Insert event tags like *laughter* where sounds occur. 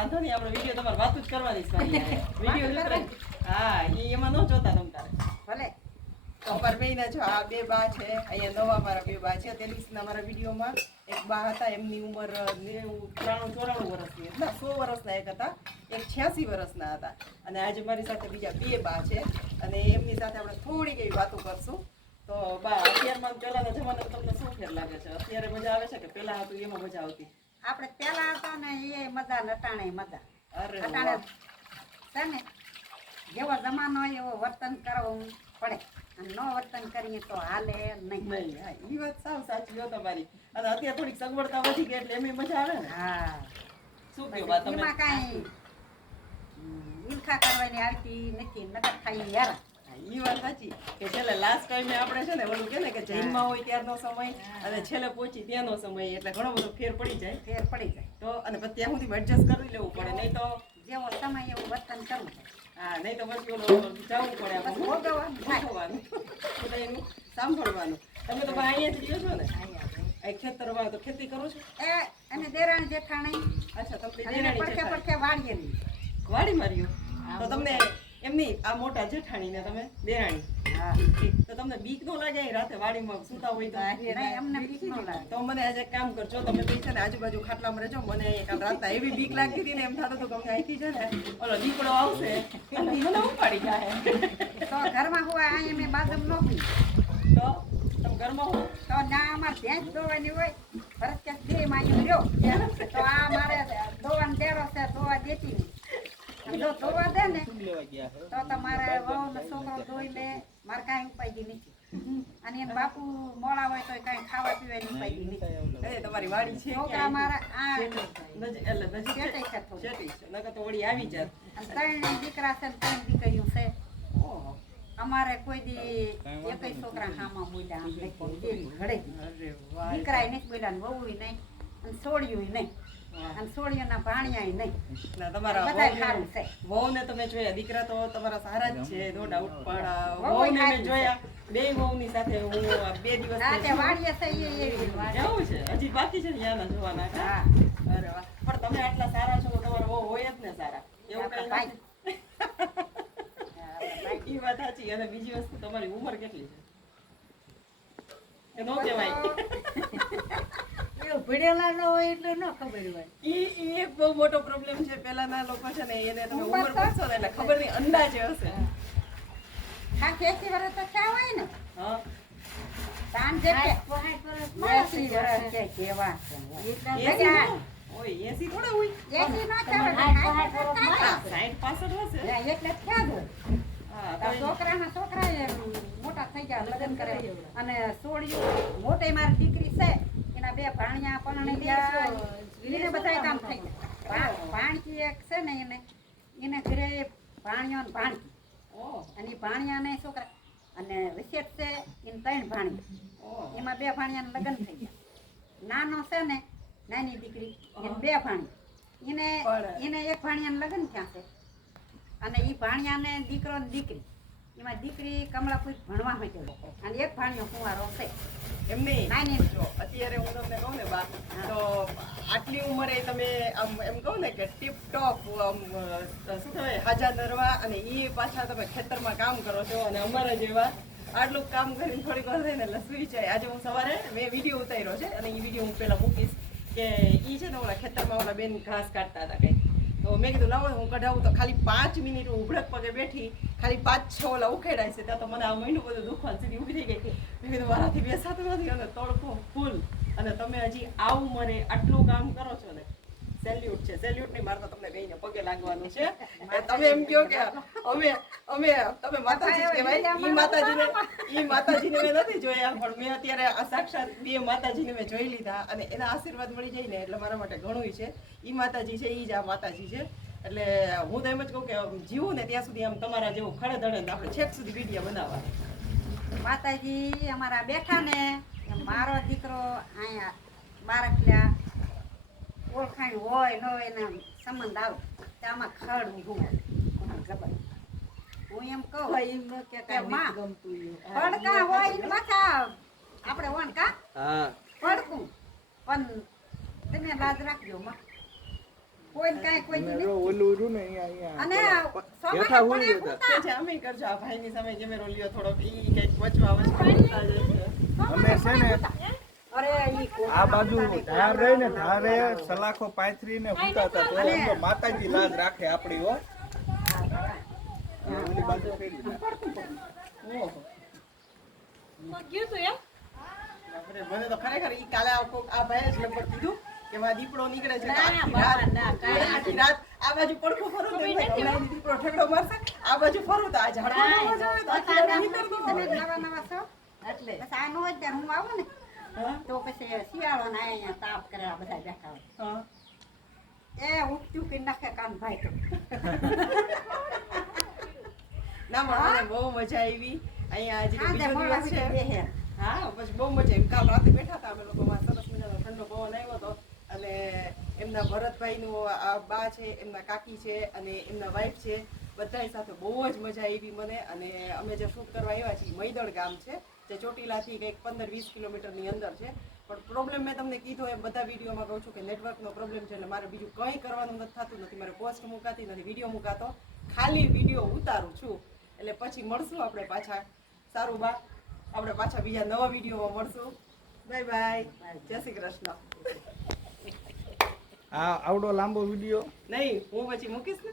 વાંધો નહીં આપણે વીડિયો તમારે વાત જ કરવાની છે *laughs* વીડિયો હા એ એમાં ન જોતા તમ તારે. ભલે. અમારા બેના જો આ બે બા છે અહીંયા નવા મારા બે બા છે તે દિવસના મારા વિડીયોમાં એક બા હતા એમની ઉંમર નેવું ત્રાણું ચોરાણું વર્ષની હતી. ના સો વર્ષના એક હતા એક છ્યાસી વર્ષના હતા. અને આજે મારી સાથે બીજા બે બા છે. અને એમની સાથે આપણે થોડીક એવી વાતો કરશું. તો બા અત્યારમાં પહેલાંના જમાનામાં તમને શું ફેર લાગે છે? અત્યારે મજા આવે છે કે પહેલાં હતું એમાં મજા આવતી? આપણે પેલા હતા ને એ મજા નટાણે મજા. અટાણે છે ને જેવો જમાનો એવો વર્તન કરવું પડે. અને ન વર્તન કરીએ તો હાલે નહીં. એ ઈ વાત સાવ સાચી હો તમારી. અને અત્યારે થોડીક સગવડતા વધી ગઈ એટલે એમ મજા આવે ને. હા. શું કહ્યું વાત તમે એમાં કાંઈ ઈલખા કરવાની આવતી નથી નકર ખાઈ યાર ઈ વાત સાચી કે છેલ્લે લાસ્ટ ટાઈમે આપણે છે ને ઓલું કે ને કે જૈનમાં હોય ત્યારનો સમય અને છેલ્લે પહોંચી ત્યાંનો સમય એટલે ઘણો બધો ફેર પડી જાય. ફેર પડી જાય. તો અને પછી ત્યાં સુધી એડજસ્ટ કરી લેવું પડે નહીં તો જેવો સમય એવું વર્તન કરવું હા નહીં તો પછી ઓલું જવું પડે ભોગવવાનું ભોગવવાનું. એનું સાંભળવાનું. તમે તો અહીંયા જ રહ્યો છો ને? ખેતર ખેતરમાં તો ખેતી કરો છો? એ અને દેરાણી જેઠાણી. અચ્છા તમે દેરાણી પડખે પડખે વાળીએ નહીં વાડી માર્યો તો તમને એમની આ મોટા જેઠાણી ને તમે દેરાણી. હા. તો તમને બીક નો લાગે રાતે વાડીમાં સુતા હોય તો? એમને બીક નો લાગે. તો મને આજે કામ કરજો તમે બી છે ને આજુબાજુ ખાટલામાં રહેજો મને કાલ રાતના એવી બીક લાગતી હતી ને એમ થતું હતું કે અહીંથી છે ને ઓલો દીકડો આવશે અને મને ઉપાડી જાય. તો ઘરમાં હોય અહીંયા મેં બાદમ નો પી તો તમે ઘરમાં હો. તો ના અમારે ભેંસ દોવાની હોય. ભરત કે ફ્રી માં રહ્યો. તો આ મારે દોવાનો ડેરો છે દોવા દેતી નહીં. જો દોવા દે ને તો તમારે વહુ છોકરો દોઈ લે મારે કાંઈ ઉપાય નથી અને એને બાપુ મોડા હોય તો કાંઈ ખાવા પીવાની ઉપાય નથી તમારી વાડી છે છોકરા મારા આ એટલે નજીક છે શેઠે છે થોડું. શેઠી છે. નકર તો વળી આવી જાત. ત્રણ દીકરા છે ત્રણ દીકરીઓ છે. અમારે કોઈ દી એકય છોકરા હામાં બોલ્યા આમ નહીં ઘડે જ નહીં. દીકરાય નહીં બોલ્યા ને વહુય નહીં. અને સોળિયું નહીં. વાહ. અને સોળિયોના ભાણિયાય નહીં. ના તમારા બધાય સારું છે. વહુને તમે જોયા દીકરા તો તમારા સારા જ છે નો ડાઉટ પણ વહુને મેં જોયા બે વહુની સાથે હું બે દિવસ આ તે વાડીએ છે એ એવી જવું છે? હજી બાકી છે યાના જોવાના કા? હા. અરે વાહ. પણ તમે આટલા સારા છો તમારો વહુ હોય જ ને સારા. એવું કઈ નથી. *laughs* ઈ વાત સાચી. અને બીજી વસ્તુ તમારી ઉંમર કેટલી છે? એ નો કહેવાય. એવું ભણેલા ન હોય એટલે ન ખબર હોય. ઈ ઈ એક બહુ મોટો પ્રોબ્લેમ છે. પેલાના લોકો છે ને એને તમે ઉંમર પૂછશો ને એટલે ખબર નહીં અંદાજે હશે. હા. ખેતી વર્ષ તો થયા હોય ને. હા. તાન જે કે એસી વર્ષ કે કેવા છે. એસી એસી થોડા હોય. એસી ન થાય. એટલે હોય. ઈ- છોકરાના છોકરા એ મોટા થઈ ગયા લગ્ન કરે. અને સોળિયું મોટે મારી દીકરી છે. બે ભાણિયા પરણી ગયા બધા કામ થઈ ગયા ભાણકી એક છે ને એને એને ઘરે ભાણિયો ને ભાણકી. અને ઈ ભાણિયાને છોકરા અને વિશેષ છે એને ત્રણ ભાણી એમાં બે ભાણિયાને લગ્ન થઈ ગયા. નાનો છે ને નાની દીકરી એને બે ભાણી એને એને એક ભાણિયાને લગ્ન થયા છે. અને એ ભાણિયાને દીકરો ને દીકરી. એમાં દીકરી કમળાપુર ભણવા માટે અને એક ભાણિયો કુંવારો છે એમ નહીં નાની જો અત્યારે હું તમને કહું ને બા તો આટલી ઉંમરે તમે આમ એમ કહું ને કે ટીપ ટોપ આમ શું કહેવાય હાજા નરવા અને એ પાછા તમે ખેતરમાં કામ કરો છો અને અમારા જેવા આટલું કામ કરીને થોડીક વાર થઈને એટલે સુઈ જાય. આજે હું સવારે મેં વીડિયો ઉતાર્યો છે અને એ વીડિયો હું પહેલાં મૂકીશ કે એ છે ને ઓલા ખેતરમાં ઓલા બેન ઘાસ કાઢતા હતા કંઈક. તો મેં કીધું, લાવો, હું કઢાવું. તો ખાલી પાંચ મિનિટ હું ઉભડક પગે બેઠી, ખાલી પાંચ છ ઓલા ઉખેડાય છે. ત્યાં તો મને આ મહિનું બધું દુખવા સુધી ઊભી ગઈ. મેં કીધું મારાથી બેસાતું નથી અને તડકો ફૂલ અને તમે હજી આવું મને આટલું કામ કરો છો ને સેલ્યુટ છે. સેલ્યુટ નહીં મારે તો તમને બેયને પગે લાગવાનું છે. *laughs* તમે એમ કહો કે અમે અમે તમે માતાજી કહેવાય. ઈ માતાજીને ઈ માતાજીને મેં નથી જોયા પણ મેં અત્યારે આ સાક્ષાત બે માતાજીને મેં જોઈ લીધા અને એના આશીર્વાદ મળી જાય ને એટલે મારા માટે ઘણું છે. ઈ માતાજી છે ઈ જ આ માતાજી છે. એટલે હું તો એમ જ કહું કે જીવું ને ત્યાં સુધી આમ તમારા જેવું ખડે ધડે આપણે છેક સુધી વીડિયો બનાવવા માતાજી અમારા બેઠા ને મારો દીકરો અહીંયા બારકલ્યા ઓળખાણ હોય ન હોય એના સંબંધ આવે. તો આમાં ખડ હું હું એમ કહું કે માં પડકા હોય માથા આપણે હોન કા? પડકું. પણ તમે લાજ રાખજો માં. કોઈ કાંઈ કોઈ ઓલું ને અહીંયા અને હેઠા છે અમે કરજો આ ભાઈની સામે કેમેરો લ્યો થોડોક ઈ કંઈક વચવા વચવા છે. અમે છે ને આ બાજુ ધાર રહી ને ધારે સલાખો પાથરી ને ફૂટા હતા તો એમ તો માતાજી લાજ રાખે આપણી હો. ઓલી બાજુ ફેરવી નાખે. ઓહો. બાપરે, મને તો ખરેખર ઈ કાલે આ કોક- જ લગભગ કીધું કે મારો દીપડો નીકળે છે આખી રાત આ બાજુ પડખું ફરું તો દીપડો ઠેકડો મારશે આ બાજુ ફરું તો આ તમે નવા નવા છો? એટલે. બસ આ નો જ હું આવું ને. તો પછી શિયાળો ને અહીંયા તાપ કરે આ બધા બેઠા હોય. એ ઉઠ્યું કે નાખે કાન ભાઈ ના મને બહુ મજા આવી. અહીંયા આજે બીજો દિવસ છે. હા પછી બહુ મજા આવી. કાલ રાતે બેઠા હતા અમે લોકો. સરસ મજાનો ઠંડો પવન આવ્યો હતો. અને એમના ભરતભાઈનું આ બા છે એમના કાકી છે અને એમના વાઈફ છે. બધા સાથે બહુ જ મજા આવી મને. અને અમે જે શૂટ કરવા આવ્યા છીએ મૈદળ ગામ છે. જે ચોટીલાથી કંઈક પંદર વીસ કિલોમીટરની અંદર છે. પણ પ્રોબ્લેમ મેં તમને કીધો એ બધા વિડીયોમાં કહું છું કે નેટવર્કનો પ્રોબ્લેમ છે એટલે મારે બીજું કંઈ કરવાનું નથી થતું નથી મારે પોસ્ટ મુકાતી નથી વીડિયો મુકાતો. ખાલી વીડિયો ઉતારું છું. એટલે પછી મળશું આપણે પાછા. સારું બા. આપણે પાછા બીજા નવા વિડીયોમાં મળશું. બાય બાય જય શ્રી કૃષ્ણ. આ આવડો લાંબો વીડિયો નહીં હું પછી મૂકીશ ને?